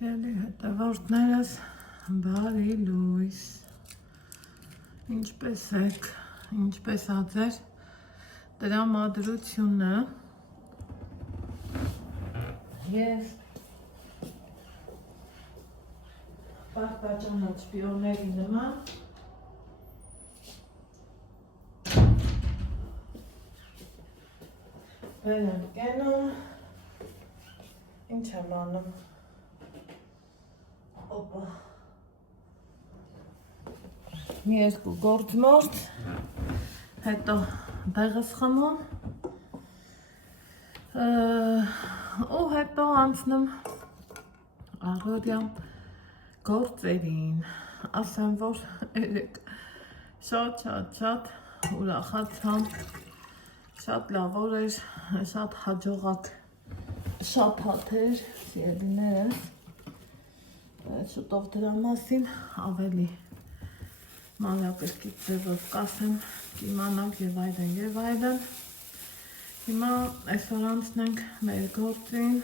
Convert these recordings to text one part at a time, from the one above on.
Սիրելի հետևորդներս, բարի լույս, ինչպես եք, ինչպես ածեր տրամադրությունը, ես պարտաճանաչ պիոների նման վեր եմ կենում, ինչ եմ անում, Opa. Մի երկու գործմորդ, հետո դեղս խմում ու հետո անցնում առօրյա գործերին, ասեմ, որ երեկ շատ ուրախացամ, շատ լավ օր էր, շատ հաջողակ շաբաթ էր, սիրելիներս, շուտով դրա մասին ավելի մանրակրկիտ ձևով կասեմ, կիմանանք եւ այլն։ Հիմա այսօր անցնենք մեր գործին,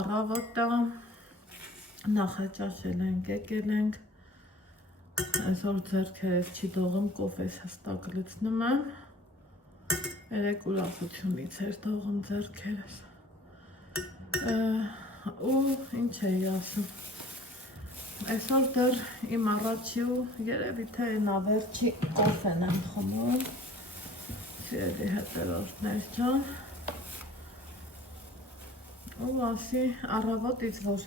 առավոտը նախաճաշել ենք, եկել ենք, այսօր ձեռքերս չի դողում, կոֆես հստակ լցնում եմ, երեկ ուրախությունից էր դողում ձեռքերս, ու ինչ էի ասում, այսօր դեռ իմ առաջի ու երևի թե նավերջի կոֆեն եմ խմում, սիրելի հետևորդներ ջան, ու ասի առավոտից որ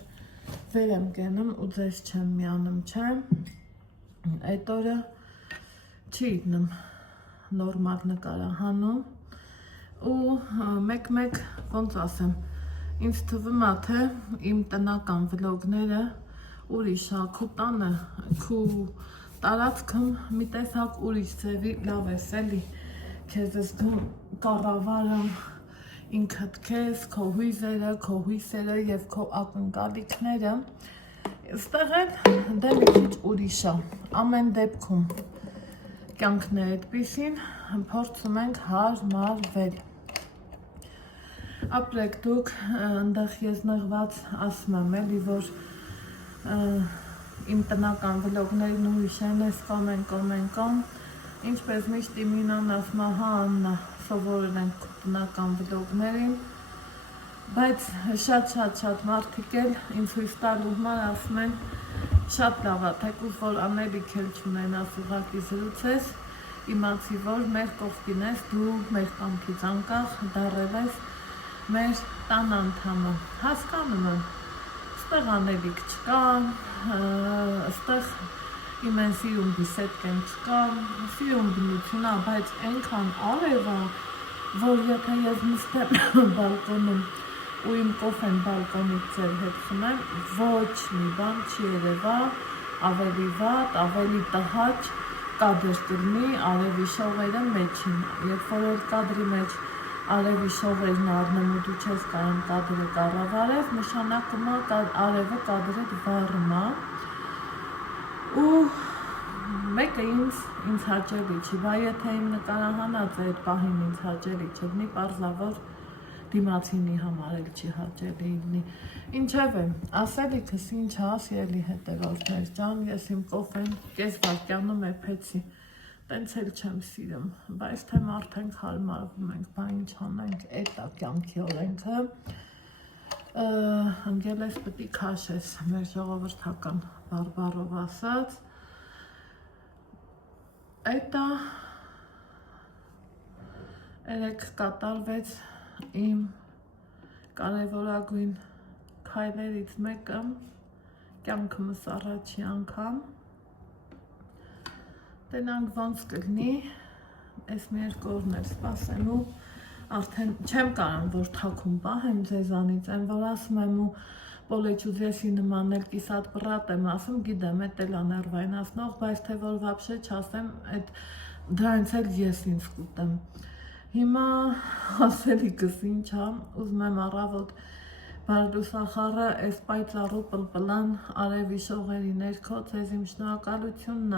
վեր եմ կենում ու ձեզ չեմ միանում չեմ, այդ օրը չի իդնում նորմալ նկարահանում ու մեկ ոնց ասեմ, ինձ թվում է թե իմ տնական վլոգները ուրիշ է, քու տանը, քու տարածքում մի տեսակ ուրիշ ձևի լավ ես էլի, քեզ ես դու կառավարում ինքդ քեզ, քո հույսերը և քո ակնկալիքները, ստեղ էլ դե մի քիչ ուրիշ է, ամեն դեպքում կյանքն է այդպիսին, փորձում ենք հարմարվել, ապրեք դուք, ընդեղ ես նեղված ասում եմ էլի, որ իմ տնական վլոգներն ուրիշ են, ես կոմ, ինչպես միշտ իմինան ասում է, հա Աննա, սովորել ենք տնական վլոգներին, բայց շատ մարդիկ էլ ինձ հույս տալու համար ասում են, շատ լավ է, թեկուզ որ անելիք էլ չունենաս ուղղակի զրուցես, իմացի որ մեր կողքին ես, դու մեր կամքից անկախ դառել ես մեր տան անդամը, հասկանում եմ, ստեղ անելիք չկա, ստեղ իմեն սիրուն բիսետկեն չկա, սիրուն բնություն է, բայց այնքան արև է, որ եթե ես նստեմ բալկոնում ու իմ կոֆեն բալկոնից ձեր հետ խմեմ, ոչ մի բան չի երևա, ավելի վատ, ավելի տհաճ կադր կլինի արևի շողերը մեջին, երբ որ էլ կադրի մեջ արևի շողերն առնում ու դու չես կարում կադրը կառավարես, նշանակում է արևը կադրը վառում է ու մեկը ինձ հաճելի չի, բա եթե իմ նկարահանածը այդ պահին ինձ հաճելի չլինի, պարզավոր դիմացինի համար էլ չի հաճելի լինի, ինչևէ, ասելիքս ինչ է, սիրելի հետևորդներ ջան, ես իմ կոֆեն կես վայրկյանում էփեցի, տենց էլ չեմ սիրում, բայց թե մարդենք հարմարվում ենք, բա ինչ անենք, էդ է կյանքի օրենքը, ընկել ես պիտի քաշես, մեր ժողովրդական բարբառով ասած, էդ է, երեկ կատարվեց իմ կարևորագույն քայլերից մեկը, կյանքումս առաջի անգամ, տենանք ոնց կլինի, ես մի երկու օրն էլ սպասելու, արդեն չեմ կարում, որ թաքուն պահեմ ձեզանից, այն որ ասում եմ ու պոլեչուզեսի նման էլ կիսատ պռատ եմ ասում, գիտեմ, էդ էլ աներվայնացնող, բայց թե որ վաբշե չասեմ, դրանից էլ ես ինձ կուտեմ, հիմա ասելիքս ինչ է, ուզում եմ առավոտ բարդուսախառը այս պայծառ ու պլպլան արևի շողերի ներքո ձեզ իմ շնորհակալությունն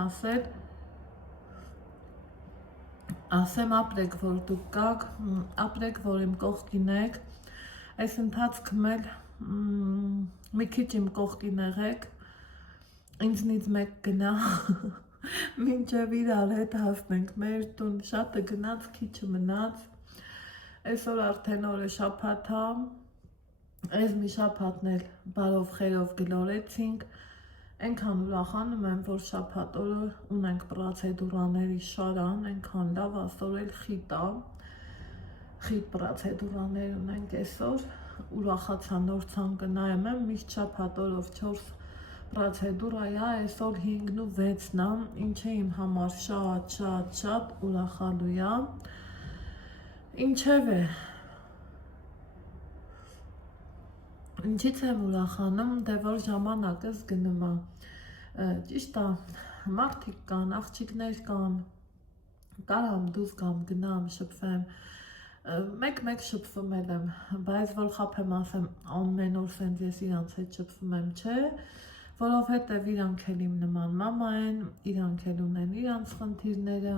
ասեմ ապրեք, որ դուք կաք, ապրեք, որ իմ կողքին եք, այս ընթացքում էլ մի քիչ իմ կողքին եղեք, ինձնից մեկ գնա, մինչև իրար հետ հասնենք մեր տուն, շատը գնաց, քիչը մնաց, այսօր արդեն օրը շաբաթ է, այս մի շաբաթն էլ բարով խերով գլորեցինք, այնքան ուրախանում եմ, որ շաբաթ օրը ունենք պրոցեդուրաների շարան, այնքան լավ, այսօր էլ խիտ պրոցեդուրաներ ունենք այսօր, ուրախացա նոր ցանկը նայում եմ, միշտ շաբաթ օրով 4 պրոցեդուրա է, այսօր 5-ն ու 6-ն է, ինչը իմ համար շատ ուրախալու է, ինչև է, ինչից եմ ուրախանում, դե որ ժամանակս գնում է, ճիշտ է, մարդիկ կան, աղջիկներ կան, կարամ դուրս գամ, գնամ, շփվեմ, մեկ շփվում եմ, բայց որ խափեմ ասեմ, ամեն օր սենց ես իրանց հետ շփվում եմ, չէ, որովհետև իրանք էլ իմ նման մամա են, իրանք էլ ունեն իրանց խնդիրները,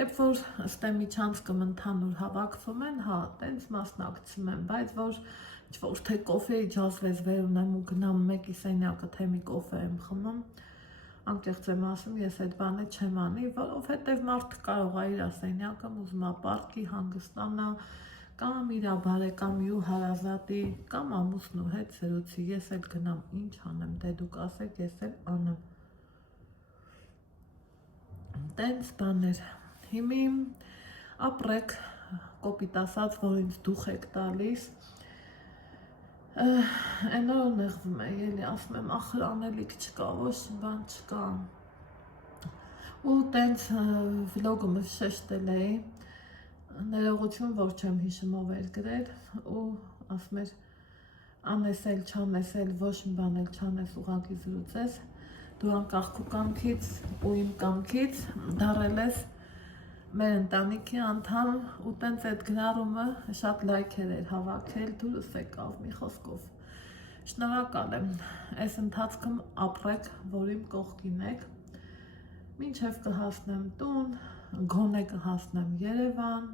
երբ որ ստե միջանցքում ընդհանուր հավաքվում են, հա, տենց մասնակցում եմ, բայց որ ինչ-որ թե կոֆե իջազվեց վեր ունեմ ու գնամ մեկի սենյակը, թե մի կոֆե եմ խմում, անկեղծ եմ ասում, ես այդ բանը չեմ անի, որովհետև մարդ կարող է իր սենյակը ուզում է պարկի, հանգստանա, կամ իր բարեկամի ու հարազատի, կամ ամուսնու հետ զրուցի, ես էլ գնամ, ինչ անեմ, դե դուք ասեք, ես էլ անեմ։ Տենց բաներ, հիմի ապրեք, կոպիտ ասած, որ ինձ դուխ եք տալիս, Այն օր նեղվում է, էլի ասում եմ, ախր անելիք չկա, ոչ բան չկա, ու տենց վլոգումս շեշտել էի, ներողություն, որ չեմ հիշումով էր գրել, ու ասում էր, անեսել, չանեսել, ոչ մի բան էլ չանես, ուղղակի զրուցես, դու անկախ քո կամքից ու իմ կամքից դառել ես մեր ընտանիքի անդամ ու տենց այդ գրառումը շատ լայքեր էր հավաքել, դուրս եկավ մի խոսքով։ Շնորհակալ եմ, այս ընթացքում ապրեք, որ իմ կողքին եք, մինչև կհասնեմ տուն, գոնե կհասնեմ Երևան,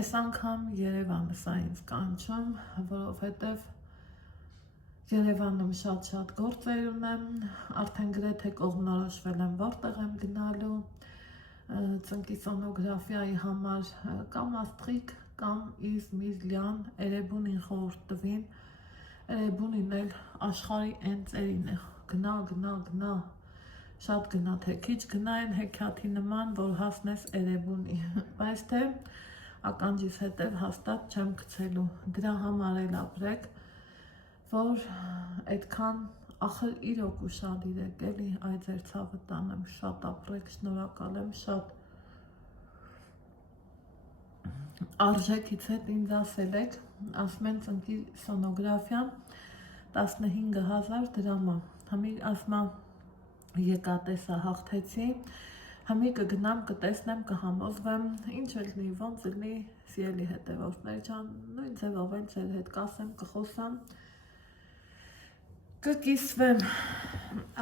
այս անգամ Երևանը սա ինձ կանչում, որովհետև Երևանում շատ գործեր ունեմ, արդեն գրեթե կողմնորոշվել եմ, որտեղ եմ գնալու, ծնկի սոնոգրաֆիայի համար կամ Աստրիկ, կամ Իզմիրլյան, Էրեբունին խորհուրդ տվին, Էրեբունին էլ աշխարհի այն ծերին է, գնա, շատ գնա, թե քիչ գնային հեքիաթի նման, որ հասնես Էրեբունի, բայց թե ականջիս հետև հաստատ չեմ գցելու, դրա համար էլ ապրեք, որ այդքան ախր իրոք ուշադիր եք էլի, այ ձեր ցավը տանեմ, շատ ապրեք, շնորհակալ եմ, շատ արժեքից հետ ինձ ասել եք, ասում են ծնկի սոնոգրաֆիան 15,000 դրամ է, համի ասմա եկա տեսա հաղթեցի, համի կգնամ, կտեսնեմ, կհամոզվեմ, ինչ ելնի, ոնց ելնի, սիրելի հետևորդներ ջան, նույն ձևով էլ ձեր հետ կասեմ, կխոսամ, կկիսվեմ,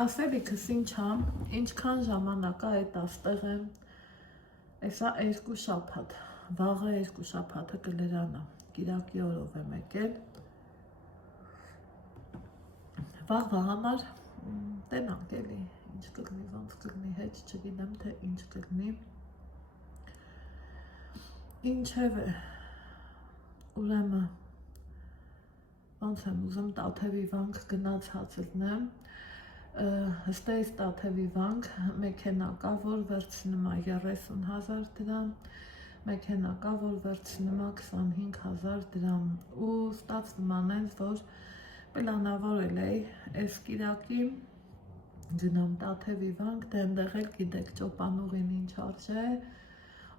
ասելիքս ինչ է, ինչքան ժամանակ է այդ աստեղ եմ, այսա 2 շաբաթ, վաղը 2 շաբաթը կլրանա, կիրակի օրով եմ եկել, վաղվա համար տենանք էլի, ինչ կլնի, ոնց կլնի, հետ չգիտեմ, թե ինչ կլնի, ինչև է, ուրեմն, ոնց եմ ուզում Տաթևի վանք գնաց հացելնեմ, հստեից Տաթևի վանք, մեքենա կա, որ վերցնում է 30,000 դրամ, մեքենա կա, որ վերցնում է 25,000 դրամ, ու ստացվում անենց, որ պլանավորել էի, այս կիրակի գնամ Տաթևի վանք, դե ընդեղ էլ գիտեք ճոպանուղին ինչ արժե,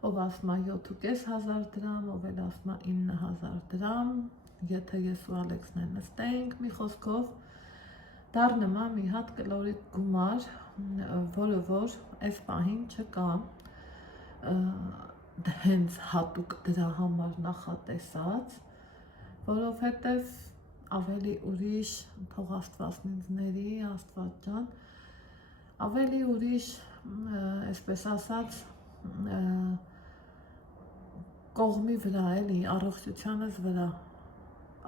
ով ասում է 7,500 դրամ, ով էլ ասում է 9,000 դրամ, եթե ես ու Ալեքսն են նստենք, մի խոսքով դառնում է մի հատ կլորիկ գումար, որը որ այս պահին չկա, հենց հատուկ դրա համար նախատեսած, որովհետև ավելի ուրիշ, թող Աստված ինձ ների, Աստված ջան, ավելի ուրիշ, այսպես ասած, կողմի վրա էլի, առողջությանս վրա,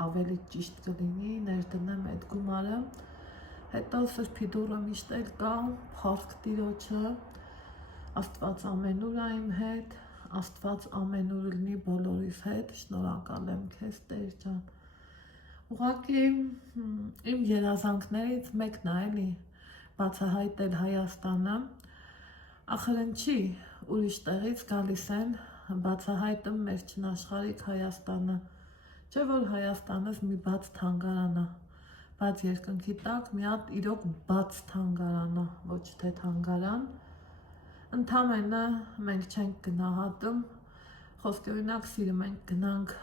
ավելի ճիշտ կլինի ներդնեմ այդ գումարը, հետո սրբի դուռը միշտ էլ կա, փառք Տիրոջը, Աստված ամենուր է իմ հետ, Աստված ամենուր լինի բոլորիս հետ, շնորհակալ եմ քեզ Տեր ջան։ Ուղղակի իմ երազանքներից մեկն է էլի բացահայտել Հայաստանը, ախր ինչի ուրիշ տեղից գալիս են բացահայտում մեր չնաշխարհիկ Հայաստանը, չէ որ Հայաստանս մի բաց թանգարան է, բաց երկնքի տակ մի հատ իրոք բաց թանգարան է, ոչ թե թանգարան, ընդամենը մենք չենք գնահատում, խոսքի օրինակ սիրում ենք գնանք,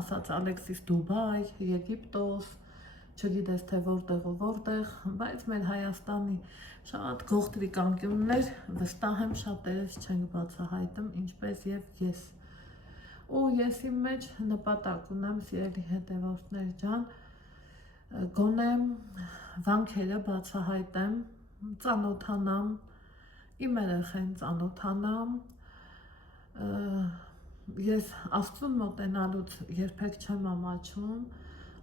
ասած Ալեքսիս Դուբայ, Եգիպտոս, չգիտես թե որտեղ, բայց մեր Հայաստանի շատ գողտրիկ անկյուններ վստահ եմ շատերս չենք բացահայտում, ինչպես եւ ես։ Ու ես իմ մեջ նպատակ ունեմ, սիրելի հետևորդներ ջան, գոնե վանքերը բացահայտեմ, ծանոթանամ, իմ երեխեն ծանոթանամ, ես Աստծուն մոտենալուց երբեք չեմ ամաչում,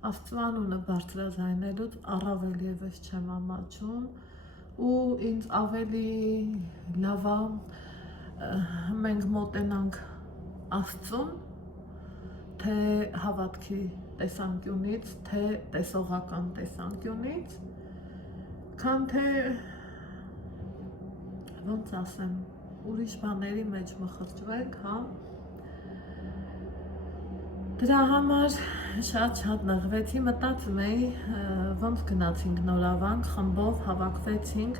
Աստծու անունը բարձրաձայնելուց առավել ևս չեմ ամաչում ու ինձ ավելի լավ է մենք մոտենանք Աստծուն թե հավատքի տեսանկյունից, թե տեսողական տեսանկյունից, քան թե ոնց ասեմ, ուրիշ բաների մեջ մխրճվենք, հա։ Դրա համար շատ նեղվեցի, մտածում էի, ոնց գնացինք նորավանք, խմբով հավաքվեցինք,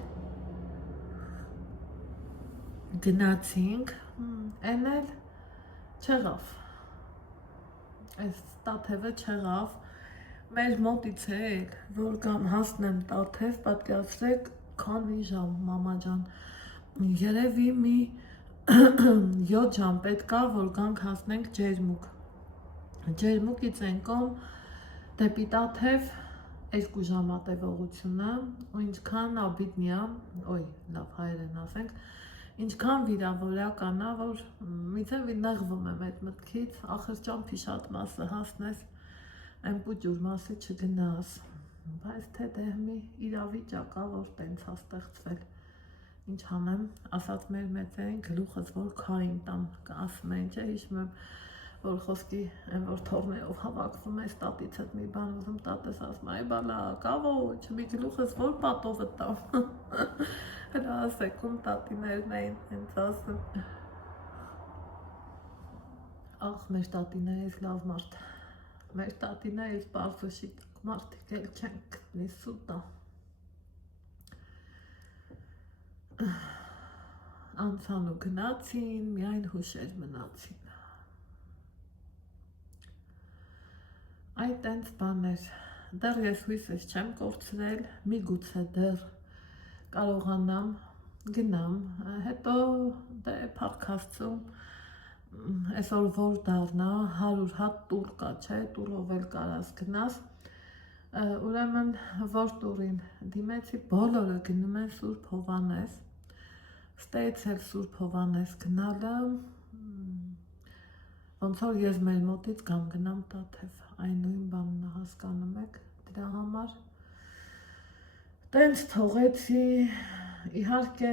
գնացինք, են էլ չեղավ, այս տաթևը չեղավ, մեր մոտից էլ, որ կամ հասնեմ տաթև, պատկերացրեք քանի ժամ, մամա ջան, երևի մի 7 ժամ պետք է, որ գանք հասնենք Ջերմուկ, Ջերմուկից են կողմ դեպի Տաթև 2 ժամ տևողությունը ու ինչքան աբիդնիա, լավ հայերեն ասենք, ինչքան վիրավորական է, որ միցեվի նեղվում եմ այդ մտքից, ախր ճամփի շատ մասը հասնես, այն պուճուր մասը չգնաս, բայց թե դե մի իրավիճակ է, որ տենց է ստեղծվել, ինչ անեմ, ասած մեր մեծերին գլուխս որ քային տամ, ասում են, չէ, հիշում եմ, որ խոսքի են որ թորներով հավաքվում ես տատիցդ մի բան ուզում տատես ասում այ բալա կավոչ մի գլուխս որ պատովը տամ հրա ասեքում տատիներն էին հենց ասում ախ մեր տատիներից լավ մարդ մեր տատիներից պարզուշի տակ մարդիկ էլ չեն գտնի սուտա անցան ու գնացին միայն հուշեր մնացին Այ տենց բաներ, դեռ ես հույսս չեմ կորցրել, միգուցե դեռ կարողանամ, գնամ, հետո դե փառք Աստծու, այսօր որ դառնա 100 հատ տուր կա, չէ, տուրով էլ կարաս գնաս, ուրեմն որ տուրին դիմեցի, բոլորը գնում են Սուրբ Հովհաննես, ստեյց էլ Սուրբ Հովհաննես գնալը, ոնց որ ես մեր մոտից գնամ Տաթև, այն նույն բանն հասկանում եք, դրա համար տենց թողեցի, իհարկե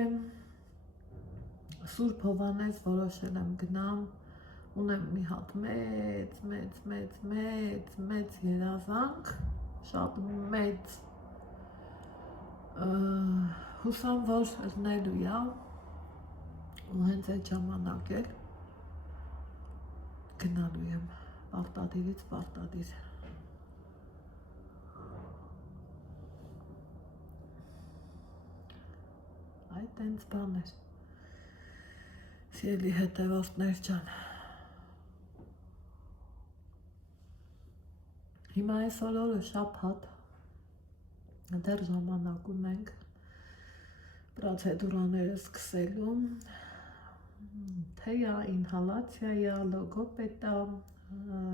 Սուրբ Հովհաննես որոշել եմ գնամ, ունեմ մի հատ մեծ երազանք, շատ մեծ հուսամ, որ լնելու է ու հենց այդ ժամանակ էլ գնալու եմ պարտադիրից պարտադիր այ տենց բաներ սիրելի հետևորդներ ջան հիմա այսօր օրը շաբաթ դեռ ժամանակ ունենք պրոցեդուրաները սկսելու թեյա, ինհալացիա, լոգոպեդա,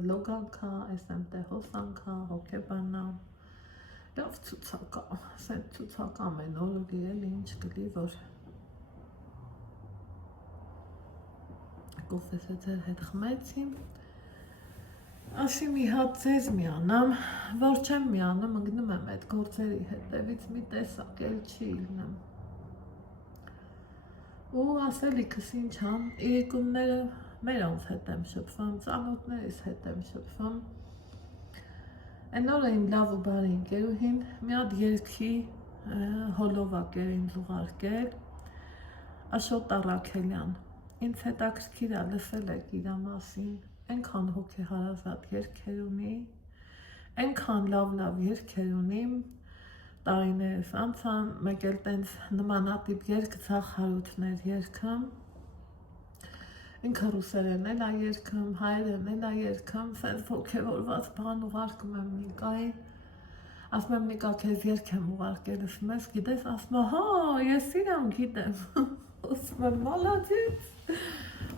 լոգանքա, SMT հոսանքա, հոգեբանա, լավ ցուցակա, սենց ցուցակա ամեն օրը լիել ինչ կլի, որ կոֆեսը ձեր հետ խմեցի, Ասի մի հատ ձեզ միանամ, որ չեմ միանում, ընկնում եմ այդ գործերի հետևից մի տեսակ էլ չի լինում։ Ու ասելիքս ինչ ան, իրիկունները մերոնց հետ եմ շփվում, ծանոթներիս հետ եմ շփվում։ Այն օրը իմ լավ ու բարի ընկերուհին մի հատ երգի հոլովակ էր ինձ ուղարկել, Աշոտ Առաքելյան։ Ինձ հետաքրքիր է, լսել եք իր մասին, այնքան հոգեհարազատ երգեր ունի, այնքան լավ երգեր ունի, տարիներս անցան, մեկ էլ տենց նմանատիպ երգ Ձախ Հարութներ երգը, ինքը ռուսերեն էլ է երգում, հայերեն էլ է երգում, սենց հոգևորված բան ուղարկում եմ Նիկային, ասում եմ Նիկա քեզ երգ եմ ուղարկել, ասում ես գիտես, ասում է հա, ես իրան գիտեմ, ասում եմ մալադեց,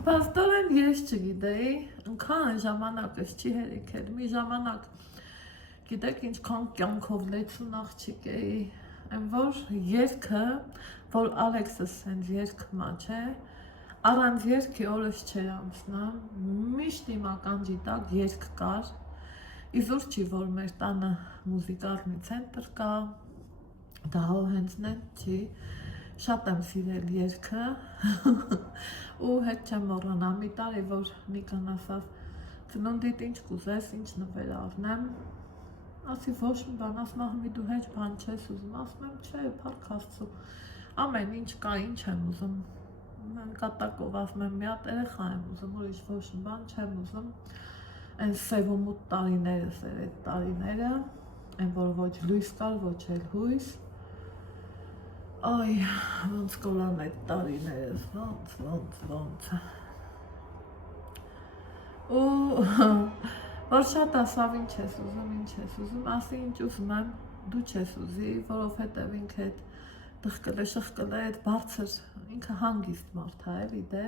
բաստորեն ես չգիտեի, ընքան ժամանակս չի հերիքել, մի ժամանակ գիտեք ինչքան կյանքով լեցուն աղջիկ էի, այն որ երգը, որ Ալեքսս հենց երգմա չէ, առանց երգի օրս չէր անցնում, միշտ իմ ականջի տակ երգ կար, իզուր չի, որ մեր տանը մուզիկալնի ցենտր կա, դա հենց նենց չի, շատ եմ սիրել երգը ու հետ չեմ մոռանա, մի տարի, որ Նիկան ասավ, ծնունդիդ ինչ կուզես, ինչ նվեր առնեմ, ասի ոչ մի բան, ասում եմ դու հեչ բան չես ուզում, ասում եմ չէ, փառք Աստծո, ամեն ինչ կա, ինչ եմ ուզում, կատակով ասում եմ մի հատ երեխա եմ ուզում, ուրիշ ոչ մի բան չեմ ուզում, այն սև ու մութ տարիներս էր այդ տարիները, այն որ ոչ լույս կար, ոչ էլ հույս, այ, ոնց կորան այդ տարիներս, ոնց, ու որ շատ ասավ ինչ ես ուզում, ասի ինչ ուզում եմ, դու չես ուզի, որովհետև ինքը այդ դխկլե շխկլե այդ բարձր, ինքը հանգիստ մարդ է էլի դե,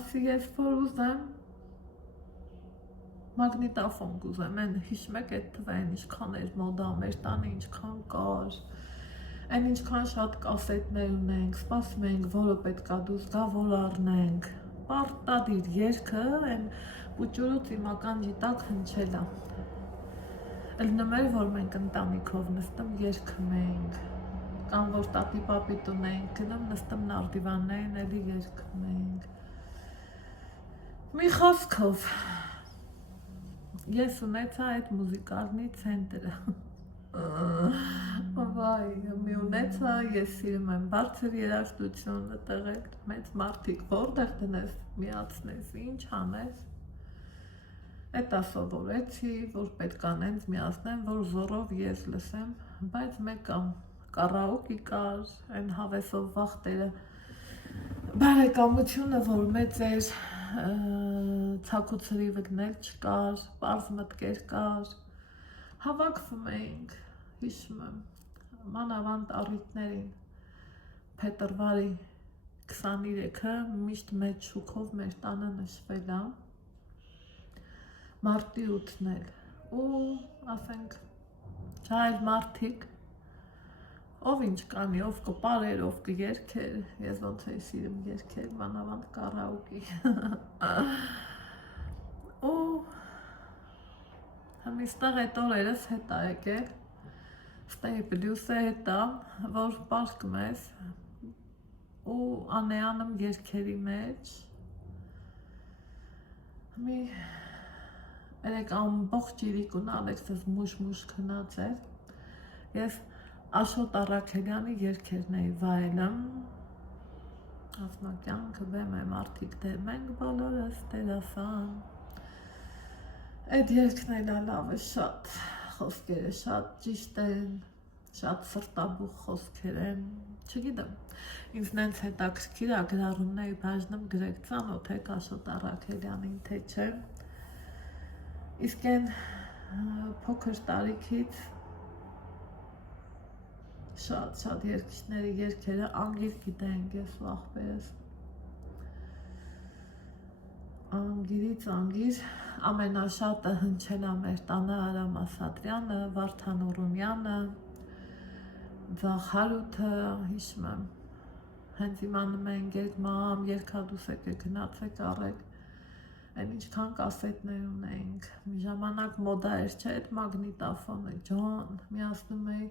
ասի ես որ ուզեմ, մագնիտոֆոն կուզեմ, այն հիշում եք այդ թվային ինչքան էր մոդա, մեր տանը ինչքան կար, այն ինչքան շատ կասետներ ունենք, սպասում ենք, որը պետքա դուս գա, որ առնենք, պարտադիր երգը, այն պուճուրուց իմ ականջի տակ հնչել է, ելնում էր, որ մենք ընտանիքով նստում երգում էինք, կամ որ տատի պապի տուն էինք գնում, նստում նարդիվաններին էլի երգում էինք, մի խոսքով, ես ունեցա այդ մուզիկալնի ցենտրը, վայ, մի ունեցա, ես սիրում եմ բարձր երաժշտությունը տեղել, մեծ մարդիկ, որտեղ դնես, միացնես, ինչ անես, էտա սովորեցի, որ պետք անենց միացնեմ, որ զորով ես լսեմ, բայց մեկը կարաոկի կար, այն հավեսով վախտերը, բարեկամությունը, որ մեծ էր, ցակուցրի վգնել չկար, պարզ մտքեր կար, հավաքվում էինք, հիշում եմ, մանավանդ առիթներին, փետրվարի 23-ը միշտ մեծ շուքով մեր տանը նշվել է, մարտի 8-ն էլ, ու ասենք, չայր մարդիկ, ով ինչ կանի, ով կպարեր, ով կերքեր, ես ոնց էի սիրում երգեր, մանավանդ կարաոկի, ու հմիստեղ այդ օրերս հետ է եկել, ստեի պլյուսը հետ է, որ պարկում ես ու անեանում երգերի մեջ, մի երեք ամբողջ իրիկուն Ալեքսս մուշ քնած էր, ես Աշոտ Առաքելյանի երգերն էի վայելում, ասում եմ կյանքը բեմ է մարդիկ դեր, մենք բոլորս դերասան, այդ երգն էլ լավ է շատ, խոսքերը շատ ճիշտ են, շատ սրտաբուխ խոսքեր են, չգիտեմ, ինձ նենց հետաքրքիր է գրառումների բաժնում գրեք ծանոթ եք Աշոտ Առաքելյանին, թե չէ, իսկ այն փոքր տարիքից շատ երգիչների երգերը անգիր գիտենք ես ու աղբերս, անգիրից անգիր, ամենաշատը հնչել է մեր տանը Արամ Ասատրյանը, Վարդան Ուրումյանը, Ձախ Հարութը, հիշում եմ, հենց իմանում ենք երգ մամ, երգադուս եք գնացեք առեք, Այն ինչքան կասետներ ունենք, մի ժամանակ մոդա էր չէ, այդ մագնիտոֆոնը, ջան, միացնում էի,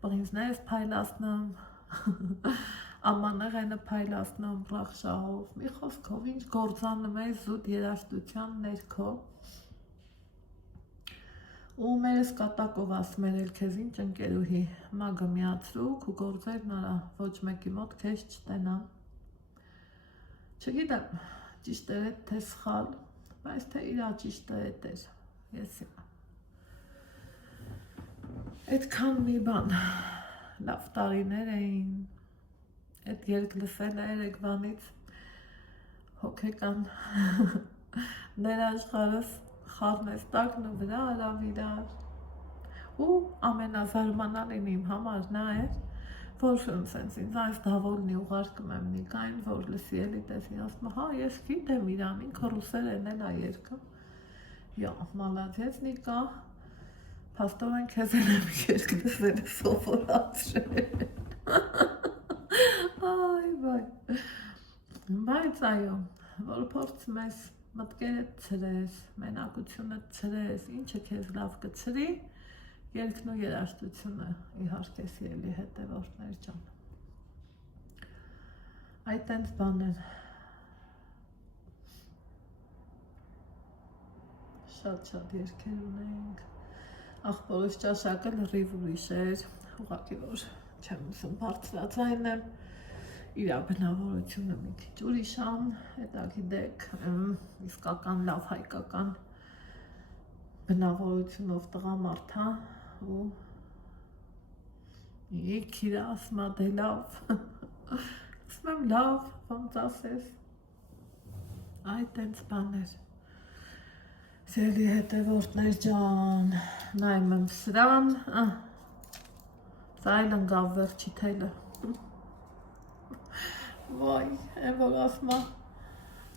բրինզներս փայլացնում, ամանեղենը փայլացնում, ռախշահով, մի խոսքով, ինչ գործանում էի զուտ երաժշտության ներքո, ու մերս կատակով ասում էր քեզ ինչ ընկերուհի, մագը միացրու, քու գործերն արա, ոչ մեկի մոտ քեզ չտենամ, չգիտեմ, ճիշտ էր թե սխալ, բայց թե իրա ճիշտը էդ էր, ես իմ այդքան մի բան, լավ տարիներ էին, այդ երկ լսել է երեկվանից, հոգեկան ներաշխարհս խառնես տակն ու վրա արավ իրար, ու ամենազարմանալին իմ համար նա էր, որ սենց ինձ այս դավորնի ուղարկում եմ Նիկային, որ լսի էլի տեսնի, ասում հա, ես գիտեմ իրան, ինքը ռուսերեն էլ ա երգում, յա, մալադեց Նիկա, փաստորեն քեզ էլ եմ երգ լսել սովորացրել, այ վայ, բայց այո, որ փորձ մեզ մտքերը ցրես, մենակությունը ցրես, ինչը քեզ լավ կցրի, երգն ու երաժշտությունը իհարկե սիրելի հետևորդներ ջան, այդ տենց բաներ, շատ երգեր ունենք, աղբորս ճաշակը լրիվ ուրիշ էր, ուղղակի որ չեմ ուզում բարձրացնեմ, իր բնավորությունը մի քիչ ուրիշ ան, հետա գիտեք, իսկական լավ հայկական բնավորությունով տղամարդ հա, ու իքիրա ասմա դե լավ, ասում եմ լավ, ոնց ասես, այդ տենց բաներ, սիրելի հետևորդներ ջան, նայում եմ սրան, սա այլ ընկավ վերջի թելը, վայ, են որ ասմա,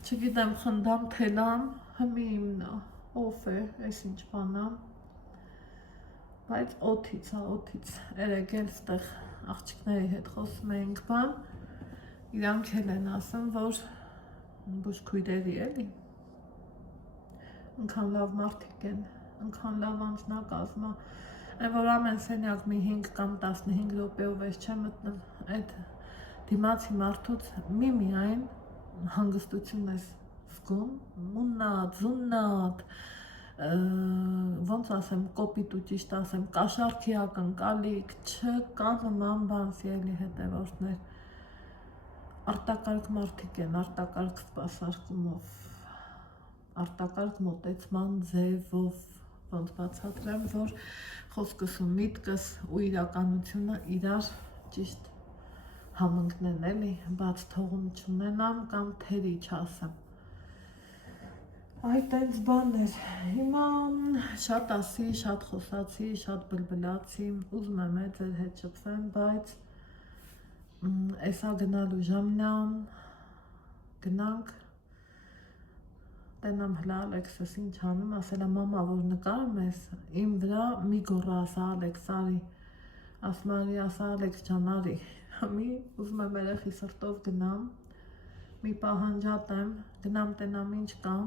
չգիտեմ խնդամ թելամ, հմի իմնա, ով է, ես ինչ բանամ, բայց օթից, երեկ էլ ստեղ աղջիկների հետ խոսում էինք բան, իրանք էլ են ասում, որ բուժքույրերի էլի, ընքան լավ մարդիկ են, ընքան լավ անձնակազմա, այն որ ամեն սենյակ մի 5 կամ 15 րոպեով ես չեմ մտնում, այդ դիմացի մարդուց միայն հանգստություն ես զգում, մուննատ, զուննատ, ոնց ասեմ, կոպիտ ու ճիշտ ասեմ, կաշառքի ակնկալիք, չկա նման բան սիրելի հետևորդներ, արտակարգ մարդիկ են, արտակարգ սպասարկումով, արտակարգ մոտեցման ձևով, ոնց բացատրեմ, որ խոսքս ու միտքս ու իրականությունը իրար ճիշտ համընկնեն էլի, բաց թողում չունենամ կամ թերի չասեմ, այդ տենց բաներ, հիմա շատ ասի, շատ խոսացի, շատ բլբլացի, ուզում եմ է ձեր հետ շփվեմ, բայց էսա գնալու ժամն է, գնանք, տենամ հլա Ալեքսս ինչ անում, ասել է մամա, որ նկարում ես, իմ վրա մի գոռա ասա Ալեքս, արի, ասում արի, ասա Ալեքս ջան, արի, մի ուզում եմ երեխի սրտով գնամ, մի պահանջատեմ, գնամ տենամ ինչ կամ,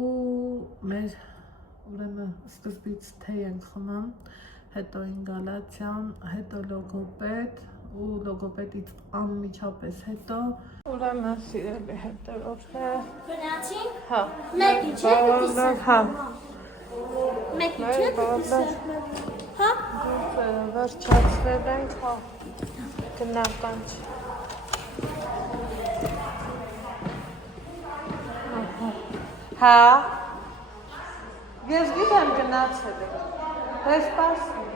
ու մեր ուրեմն սկզբից թե ենք խմում, հետո ինգալացիան, հետո լոգոպեդ ու լոգոպեդից անմիջապես հետո ուրեմն սիրելի հետևորդներ Գնացինք? հա Մեկի չէ դիսել հա Մեկի չէ դիսել հա վերջացրել ենք հա գնական հա ես գիտեմ գնացել եմ սպասի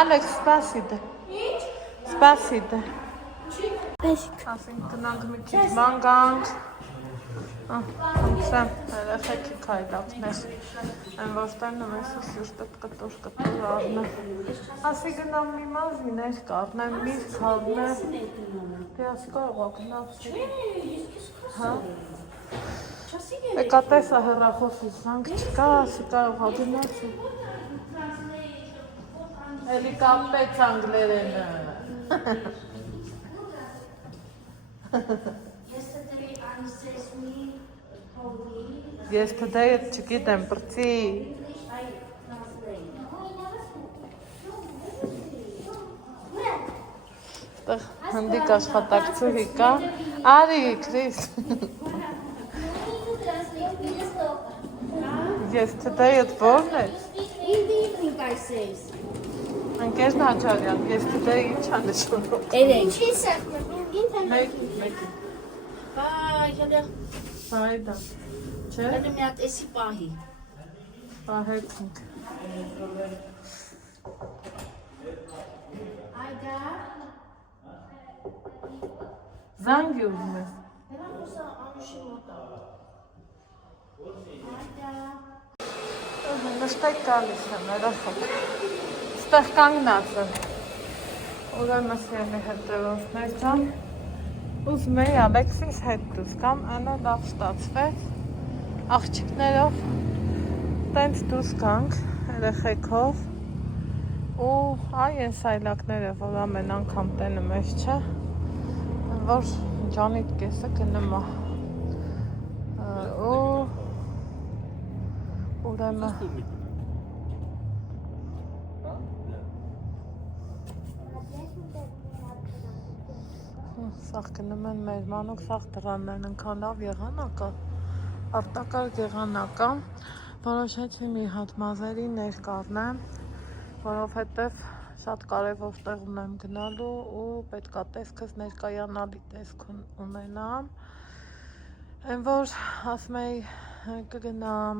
Ալեքս սպասիդը Ինչ? սպասիդը Բեսիկ ասենք գնանք մի քիչ ման գանք Սեմ, երեխեքի քայլակներ, են որ տենում ես ու սյուրտը կտոր արնը ասի գնամ մի մազիներ կարնեմ, միր կարնեմ դե ասի կարող ակնապսի հա Եկատես ահեռախոսի զանգ չկա, ասի կարող ագնացի էլի կապեց անգլերենը Yesterday I says me Yesterday չգիտեմ, բրծի։ Այդտեղ հնդիկ աշխատակցուհի կա։ Արի, Քրիս։ Yesterday ո՞րն է։ In the evening, I says. Ընկերն Աջարյան, yesterday ինչ է նշանակում։ Evet. Şey saklı. Մեկ։ Vay hadi. Սայդա։ Չէ։ Hadi Mehmet esi bahi. Պահեցինք։ Ayda. Զանգի ուզում ես։ Neden bu saat almışım orada? Ayda. Նշտեք գալիս եմ, երախոք։ Ստեղ կանգնած եմ։ Ուրեմն սիրելի հետևորդներ ջան, ուզում էի Ալեքսիս հետ դուրս կամ անա լավ ստացվեց, աղջիկներով տենց դուրս գանք երեխեքով ու այ են սայլակները, որ ամեն անգամ տենում ես, չէ, որ ջանիտ կեսը գնում է ու ուրեմն Սաղ գնում են մեր մանուկ, սաղ տղաներն ընքան լավ եղանակա, արտակարգ եղանակա, որոշեցի մի հատ մազերի ներկառնեմ, որովհետև շատ կարևոր տեղ ունեմ գնալու ու պետքա տեսքս ներկայանալի տեսք ունենամ, են որ ասում էի կգնամ,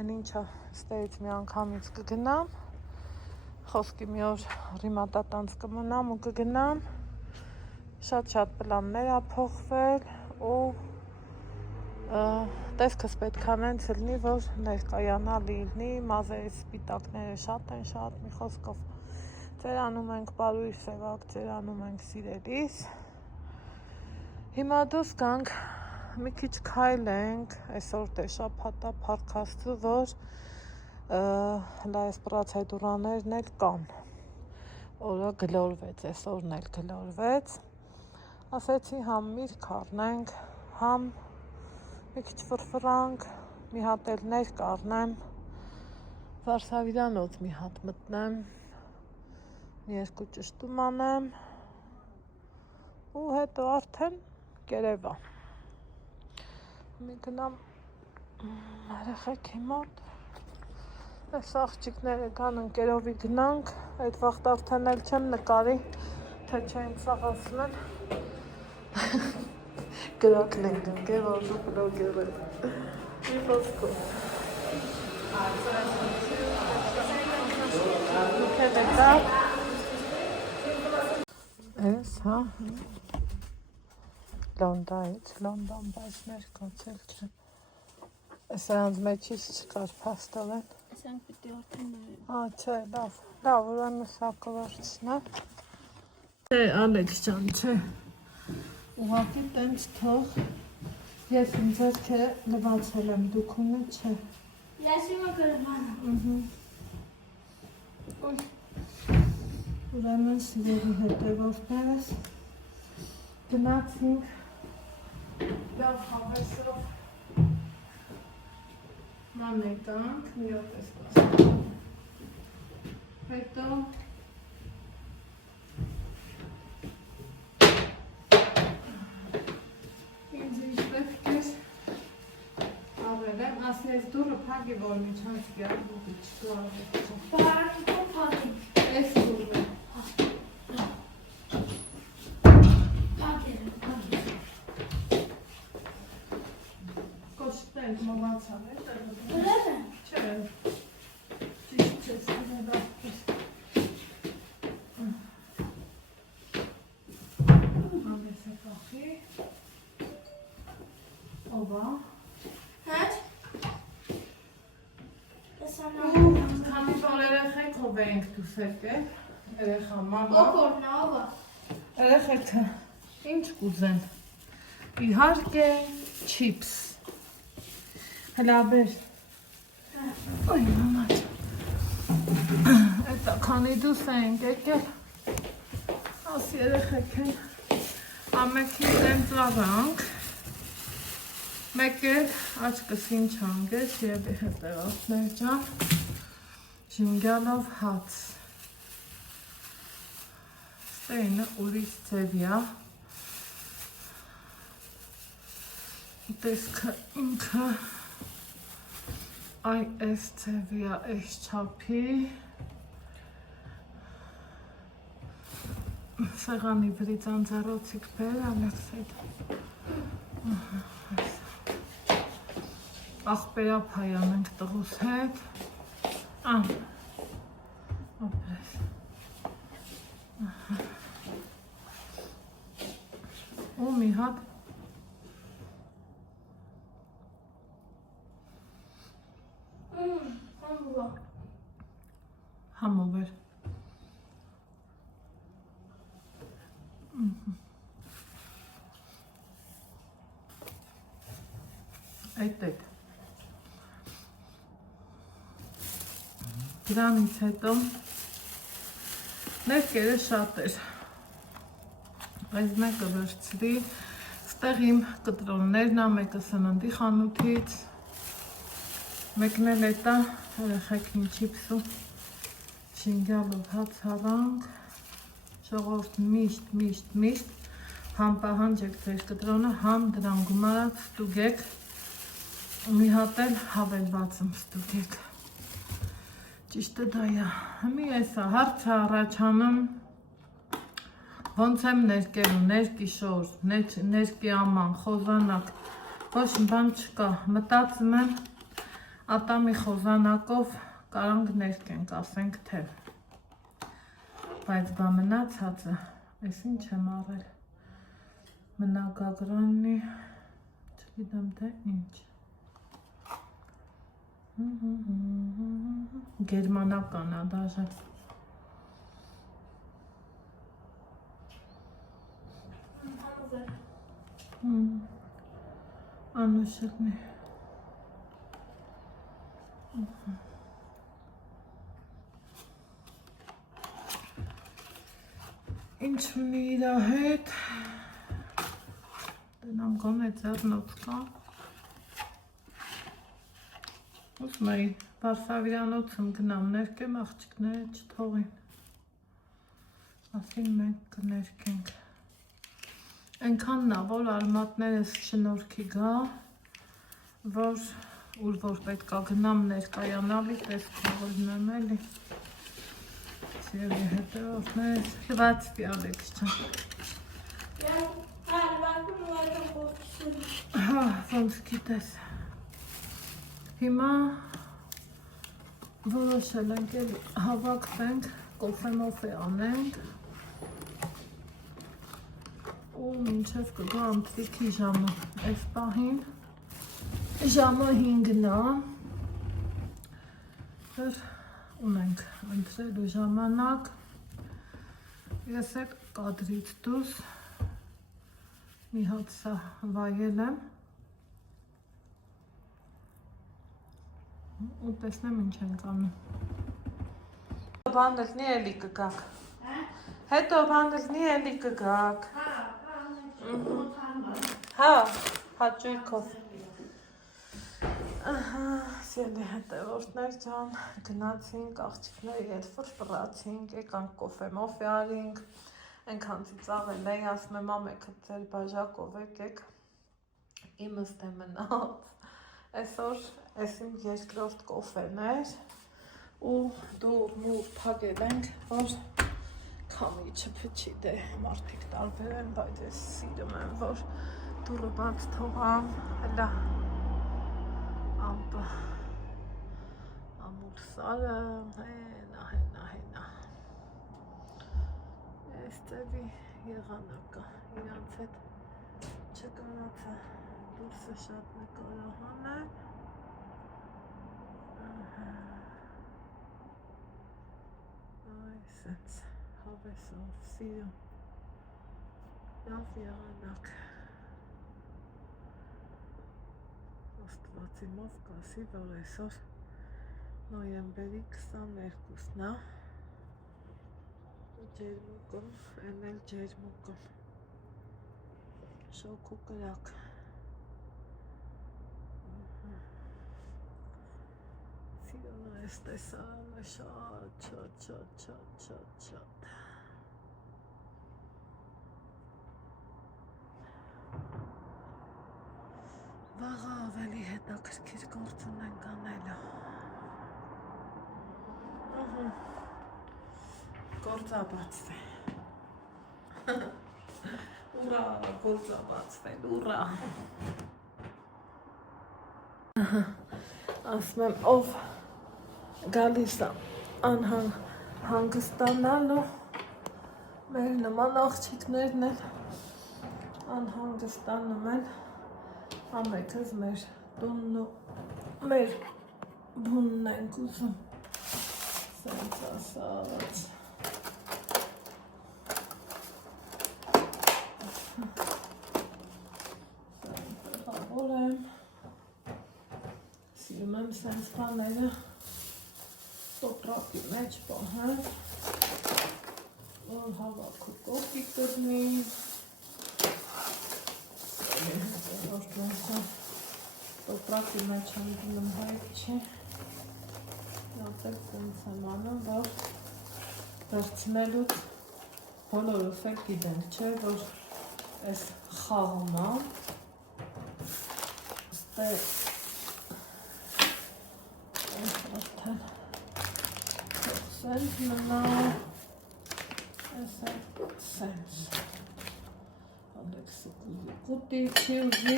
են ինչա ստերից մի անգամից կգնամ, խոսքի մի օր ռիմատատանց կմնամ ու կգնամ, շատ պլաններ ա փոխվել ու տեսքս պետք է նենց լինի, որ ներկայանալի լինի, մազերի սպիտակները շատ են, մի խոսքով ծերանում ենք բարույր սևակ, ծերանում ենք սիրելիս, հիմա դուս գանք մի քիչ քայլենք, այսօր դե շաբաթա փառք Աստծո, որ լայս պրոցեդուրաներն էլ կան, օրը գլորվեց, այսօրն էլ գլորվեց, ասեցի համ միրգ առնենք, համ մի քիչ ֆրֆրանք, մի հատ էլ ներկ առնեմ, Վարշավիրանոց մի հատ մտնեմ, մի երկու ճշտում անեմ ու հետո արդեն կերևա։ Մի գնամ երեխեքի մոտ, այս աղջիկները գան ընկերովի գնանք, այդ վաղտ արդեն էլ չեմ նկարի, թե չեմ սաղասն են, գրակն ենք ընկեր, որ դու բլոգեր եմ, մի խոսքով։ Ուքետ է կա, ես հա, լոնդայից, լոնդան բաշներ կացել չեմ, ես նրանց մեջից չկար պաստով են, Sen bitti ortamda. Ա, չէ, լավ, ուրեմն սա կվարցնա։ Չէ, Ալեքս ջան, չէ։ Ուղղակի տենց թող, ես իմ ձեռքը լվացել եմ, դուք ունը չէ։ Yaşıma kırmana. Ուրեմն սիրելի հետևորդներս, գնացինք լավ հավեսով ման եկանք, մի օր պես պասանք, հետո ինձ ինչ պետք էր ավել եմ, ասի ես դուրը պագի, որ միջանց գյար բուղի չկու ավել չա։ Bağırın kopadın. Ես դուրը։ Կոշտենք մովացավ է, Öyle mi? չէ, ճիշտ չես կրեդախպես։ Ամես է կախի, ովա, Kaç? Sana քանի որ երեխեքով էինք դուս եկել, երեխա մամա, okor ne ova? երեխեքը ինչ կուզեն, իհարկե չիպս, հլաբեր, ոյ մամաչ, էտա քանի դուս էինք եկել, աս երեխեք են, ամեքին տենց լավանք, Մեկ էլ աչքս ինչ հանգեց եւ հետեւածներ ջան շինգալով հաց ստեյնը ուրիշ ձևյա տեսքը ինքը այս ձևյա այս չափի սեղանի վրից անձարոցիկ բեր Ալեքսեյ աղբերափայան ենք տղուս հետ ապրես ու մի հատ համով էր այդ դրանից հետո ներկերը շատ էր այս մեկը վերցրի ստեղ իմ կտրոններն ա մեկը սննդի խանութից մեկն էլ էտա երեխեքին չիպսու շինգալով հաց հավանք ժողովուրդ միշտ համ պահանջեք ձեր կտրոնը համ դրան գումարած ստուգեք մի հատ էլ հավելվածում ստուգեք ճիշտը դա է մի էսա հարց է առաջանում ոնց եմ ներկելու ներկիշոր ներկի աման խոզանակ ոչ բան չկա մտածում եմ ատամի խոզանակով կարանք ներկենք ասենք թե բայց բա մնացածը ես ինչ եմ առել մնագագրանի չգիտեմ թե ինչ գերմանական է դաժե անուշեղնի ինչ ունի իրա հետ դնամ գոնե ձեռնոց կա Ուսմ էի, բարսավիրանոցում գնամ ներկեմ աղջիկները չթողին ասին մենք կներկենք Ենքանն է, որ արմատներս շնորքի գա որ ուր պետքա գնամ ներկայանալի տեսքավորնեմ էլի Սիրելի հետևորդներ լվացվի Ալեքս ջան ոնց գիտես Հիմա որոշել ենք էլի հավաքվենք, կոֆե-մոֆե անենք ու մինչև կգա ընթրիքի ժամը այս պահին ժամը 5-ն է որ ունենք ընտրելու ժամանակ ես այդ կադրից դուրս մի հատ սա վայել եմ ու տեսնեմ ինչ ենք անում բանդելնի էլի կգաք հետո բանդելնի էլի կգաք հա հաճույքով սիրելի հետևորդներ ջան գնացինք աղջիկների հետ ֆրշպռացինք եկանք կոֆե-մոֆե արինք այնքան ծիծաղել էի ասում եմ ամեքը ձեր բաժակով եկեք իմս թե մնաց այսօր Այս իմ երկրորդ կոֆեն էր ու դուր մուր փակել ենք, որ քամի չփչի դե մարդիկ տարբեր են, բայց ես սիրում եմ, որ դուրը բաց թողամ, հլա ամպը ամուր սարը, հենա Այս ձևի եղանակը, իրանց հետ չկարացա դուրսը շատ նկարահան է Այսենց հավեսով սիրում լավ եղանակ Աստվածիմով կասի, որ այսօր նոյեմբերի 22-ն է ջերմուկում, են էլ ջերմուկում շոգ ու կրակ Սիրուն այս տեսարանը շատ Վաղը ավելի հետաքրքիր գործ ունենք անելու Գործաբացվե Ուրա, գործաբացվել, ուրա Ասում եմ, ով գալիս է անհանգստանալու մեր նման աղջիկներն են անհանգստանում են ամենքս մեր տունն ու մեր բունն ենք ուզում սենց ասած սենց հավոր եմ Սիրում եմ սենց բաները տոպրակի մեջ պահել, որ հավաքը կողքի կրնի, տոպրակի մեջ հանգինում հայք չի, նատել սենց եմ անում, որ վերցնելուց բոլորս էլ գիտենք, չէ, որ այս խաղում է, Սենց մնա, սենց, Ալեքսը կուզի կուտի, չի ուզի,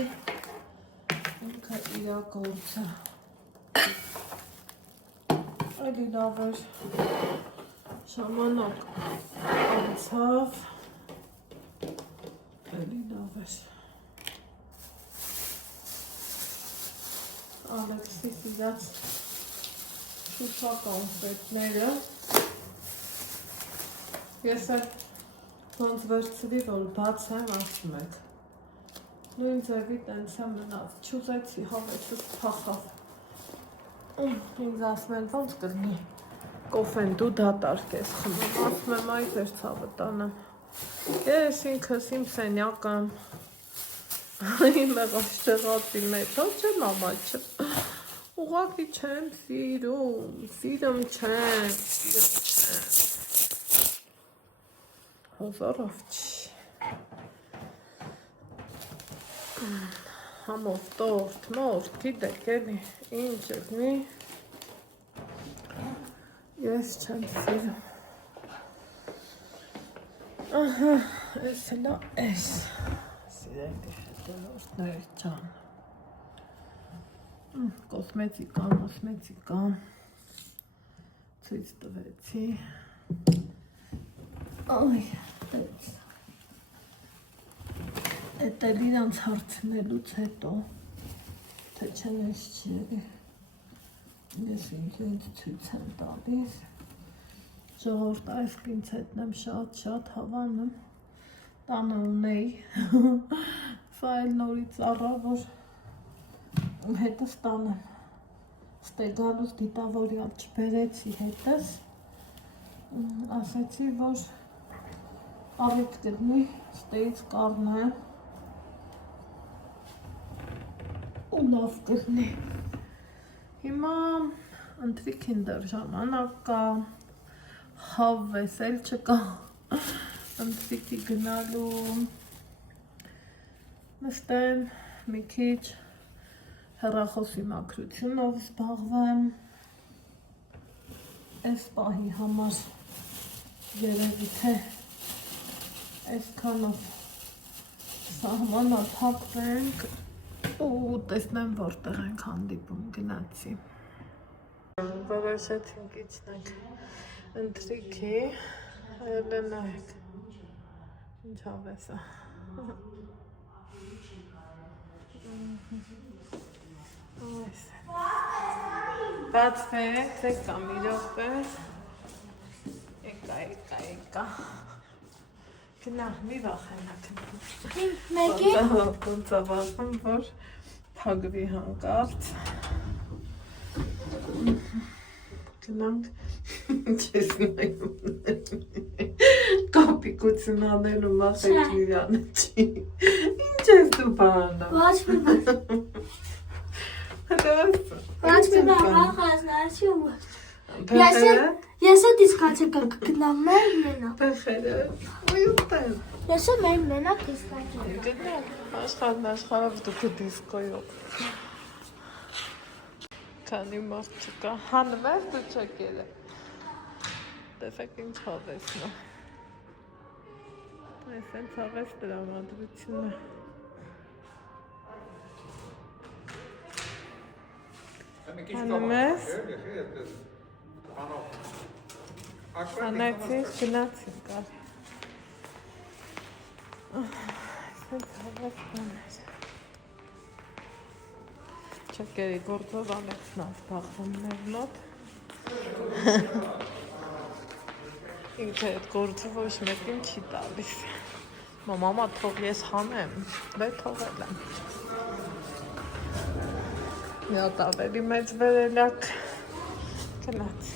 ինքը իրա գործը, այլի լավ էր, ժամանակ անցավ, այլի լավ էր, Ալեքսի սիրած շուշա կոնֆետները Ես էլ ոնց վերցրի, որ բաց եմ, ասում եք նույն ձևի տենց եմ մնավ, չուզեցի հավեսս փախավ ինձ ասում են ոնց կրնի կոֆեն դու դատարկ ես խմում, ասում եմ այ ձեր ցավը տանեմ ես ինքս իմ սենյակը իմ եղաշտեղածի մեջ, չեմ ամաչը ուղղակի չեմ սիրում չեմ Հոզարով չի Համով տորդ, մորդ, գիտեք էլի, ինչ եղնի Ես չեմ սիրում Ահա, ես հլա ես Սիրեք հետոլորդներ ճան Կոսմետիկա Ցույց տվեցի Այ Էդ էլ իրանց հարցնելուց հետո թե չեն ես չի ես ինքնից ցույց եմ տալիս ժողովուրդ այս պինցետն եմ շատ հավանում տանը ունեի սա էլ նորից առա որ հետս տանը ստեգալուց դիտավորյալ չբերեցի հետս ասեցի որ առիթ գտնի ստեից կառնեմ ու լավ կրնի հիմա ընտրիքին դեռ ժամանակ կա հավես էլ չկա ընտրիքի գնալու նստեմ մի քիչ հեռախոսի մաքրությունով զբաղվեմ այս պահի համար երևի թե այսքանով սահմանափակվենք ու տեսնեմ որտեղ ենք հանդիպում գնացի որոշեցինք իջնենք ընտրիքի այլ նայեք ինչ հավես է բացվեք ձեկա մի րոպե եկա գնա մի վախենա Մեկի ոնց է վախում որ փակվի հանկարծ գնանք չես նայում կապիկություն անելու վախեք իրանը չի ինչ ես դու բանը Ոչ մի բան Ոնց մի բան խազնարի ու։ Բախերը։ Ես էլ դիսկացի կգնամ մենա։ Բախերը։ Ույտեն։ Ես էլ մենա դիսկացի։ Գնա, աշխարհով դուք դիսկոյով։ Քանի մարդ չկա, հանվես դու չակերը։ Տեսեք ինչ հավեսն է։ Այս են հավես տրամադրությունը։ Հանմես։ Անացի, գնացին կար։ Այս հավես բաներ։ Չակերի գործով անեցն ասպախվում մեր մոտ։ Ինքը այդ գործը ոչ մեկին չի տալիս։ Մամա թող ես հանեմ, դե թողել եմ։ Մի հատ ավելի մեծ վերելակ գնաց։